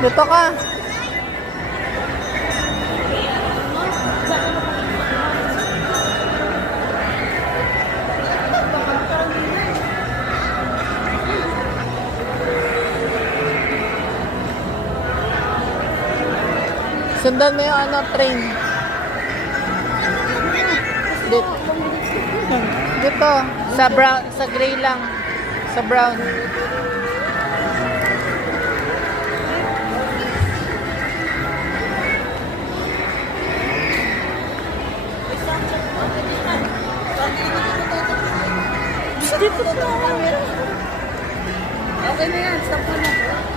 Dito ka. Sundan mo yung train. Dito. Dito. Sa brown, sa gray lang. Sa brown. Dito na. Okay na yan. Stop na.